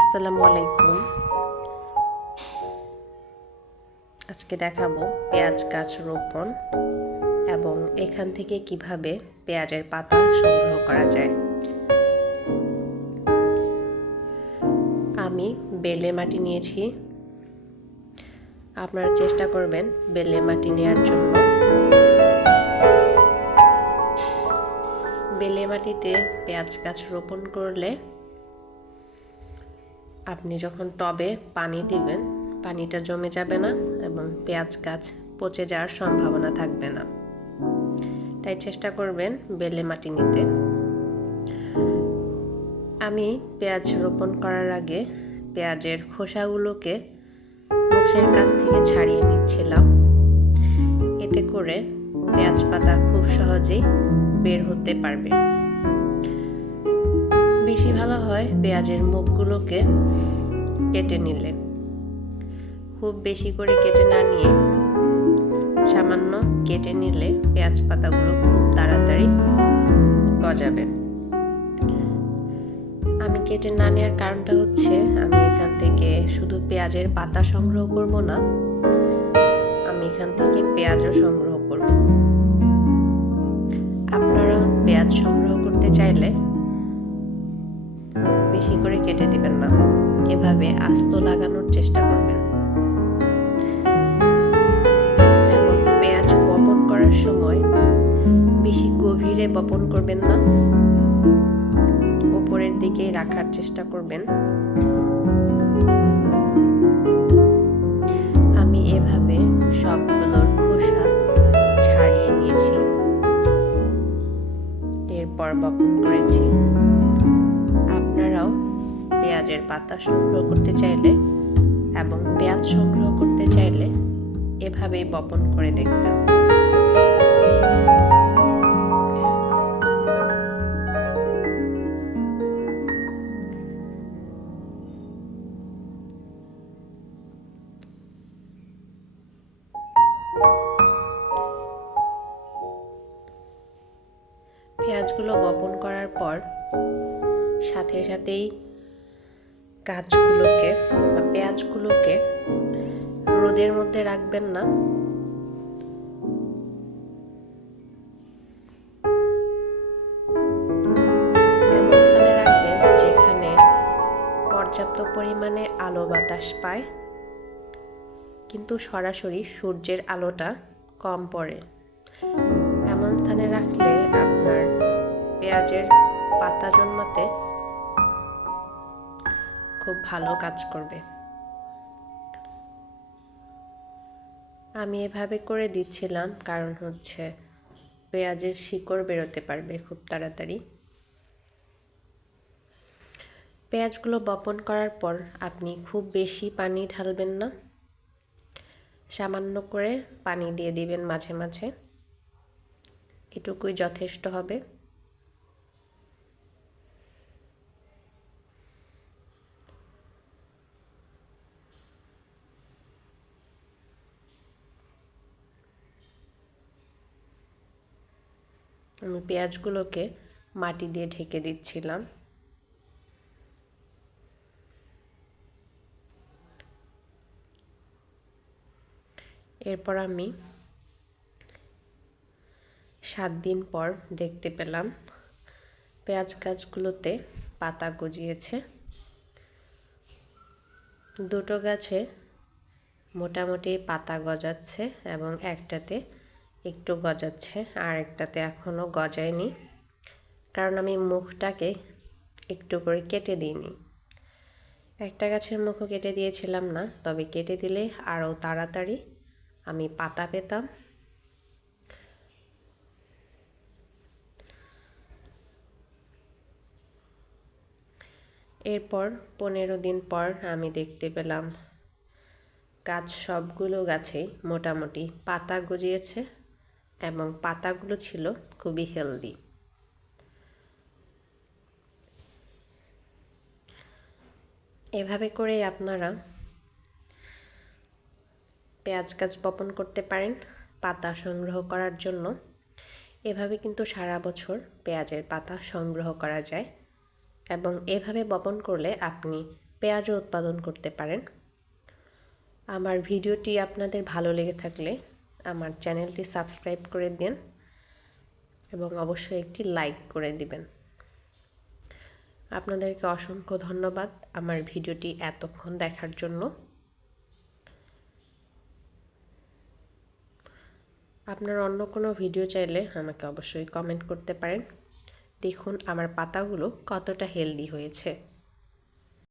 আসসালামু আলাইকুম। আজকে দেখাবো পেঁয়াজ গাছ রোপণ এবং এখান থেকে কিভাবে পেঁয়াজের পাতা সংগ্রহ করা যায়। আমি বেলে মাটি নিয়েছি। আপনারা চেষ্টা করবেন বেলে মাটি নেওয়ার জন্য। বেলে মাটিতে পেঁয়াজ গাছ রোপণ করলে আপনি যখন টবে পানি দিবেন পানিটা জমে যাবে না এবং পেঁয়াজ গাছ পচে যাওয়ার সম্ভাবনা থাকবে না। তাই চেষ্টা করবেন বেলে মাটি নিতে। আমি পেঁয়াজ রোপণ করার আগে পেঁয়াজের খোসাগুলোকে মুখের কাছ থেকে ছাড়িয়ে নিচ্ছিলাম। এতে করে পেঁয়াজ পাতা খুব সহজেই বের হতে পারবে। বেশি ভালো হয় পেঁয়াজের মুখগুলোকে কেটে নিলে। খুব বেশি করে কেটে না নিয়ে সামান্য কেটে নিলে পেঁয়াজ পাতাগুলো খুব তাড়াতাড়ি গজাবে। আমি কেটে না নেওয়ার কারণটা হচ্ছে আমি এখান থেকে শুধু পেঁয়াজের পাতা সংগ্রহ করব না, আমি এখান থেকে পেঁয়াজও সংগ্রহ করব। আপনারা পেঁয়াজ সংগ্রহ করতে চাইলে বেশি করে কেটে দিবেন না, এভাবে আস্ত লাগানোর চেষ্টা করবেন। এবং পেঁয়াজ বপন করার সময় বেশি গভীরে বপন করবেন না, উপরের দিকেই রাখার চেষ্টা করবেন। আমি এভাবে সবগুলোর খোসা ছাড়িয়ে নিয়েছি, এরপর বপন করেছি। আপনারাও পেঁয়াজের পাতা সংগ্রহ করতে চাইলে এবং পেঁয়াজ সংগ্রহ করতে চাইলে এভাবেই বপন করে দেখবেন। পেঁয়াজগুলো বপন করার পর সাথে সাথেই গাছগুলোকে বা পেঁয়াজগুলোকে রোদের মধ্যে রাখবেন না। এমন স্থানে রাখবেন যেখানে পর্যাপ্ত পরিমাণে আলো বাতাস পায় কিন্তু সরাসরি সূর্যের আলোটা কম পড়ে। এমন স্থানে রাখলে আপনার পেঁয়াজের পাতা জন্মাতে খুব ভালো কাজ করবে। আমি এভাবে করে দিচ্ছিলাম কারণ হচ্ছে পেঁয়াজের শিকড় বেরোতে পারবে খুব তাড়াতাড়ি। পেঁয়াজগুলো বপন করার পর আপনি খুব বেশি পানি ঢালবেন না, সামান্য করে পানি দিয়ে দিবেন মাঝে মাঝে, এটুকুই যথেষ্ট হবে। আমি পেঁয়াজগুলোকে মাটি দিয়ে ঢেকে দিচ্ছিলাম। এরপর আমি 7 দিন পর দেখতে পেলাম পেঁয়াজ গাছগুলোতে পাতা গজিয়েছে। দুটো গাছে মোটামুটি পাতা গজাচ্ছে এবং একটাতে একটু গজাচ্ছে আর একটাতে এখনও গজায়নি, কারণ আমি মুখটাকে একটু করে কেটে দিইনি। একটা গাছের মুখও কেটে দিয়েছিলাম না, তবে কেটে দিলে আরও তাড়াতাড়ি আমি পাতা পেতাম। এরপর 15 দিন পর আমি দেখতে পেলাম গাছ সবগুলো গাছেই মোটামুটি পাতা গজিয়েছে এবং পাতাগুলো ছিল খুবই হেলদি। এভাবে করে আপনারা পেঁয়াজ গাছ বপন করতে পারেন পাতা সংগ্রহ করার জন্য। এভাবে কিন্তু সারা বছর পেঁয়াজের পাতা সংগ্রহ করা যায় এবং এভাবে বপন করলে আপনি পেঁয়াজও উৎপাদন করতে পারেন। আমার ভিডিওটি আপনাদের ভালো লেগে থাকলে আমার চ্যানেলটি সাবস্ক্রাইব করে দিন এবং অবশ্যই একটি লাইক করে দিবেন। আপনাদেরকে অসংখ্য ধন্যবাদ আমার ভিডিওটি এতক্ষণ দেখার জন্য। আপনার অন্য কোনো ভিডিও চাইলে আমাকে অবশ্যই কমেন্ট করতে পারেন। দেখুন আমার পাতাগুলো কতটা হেলদি হয়েছে।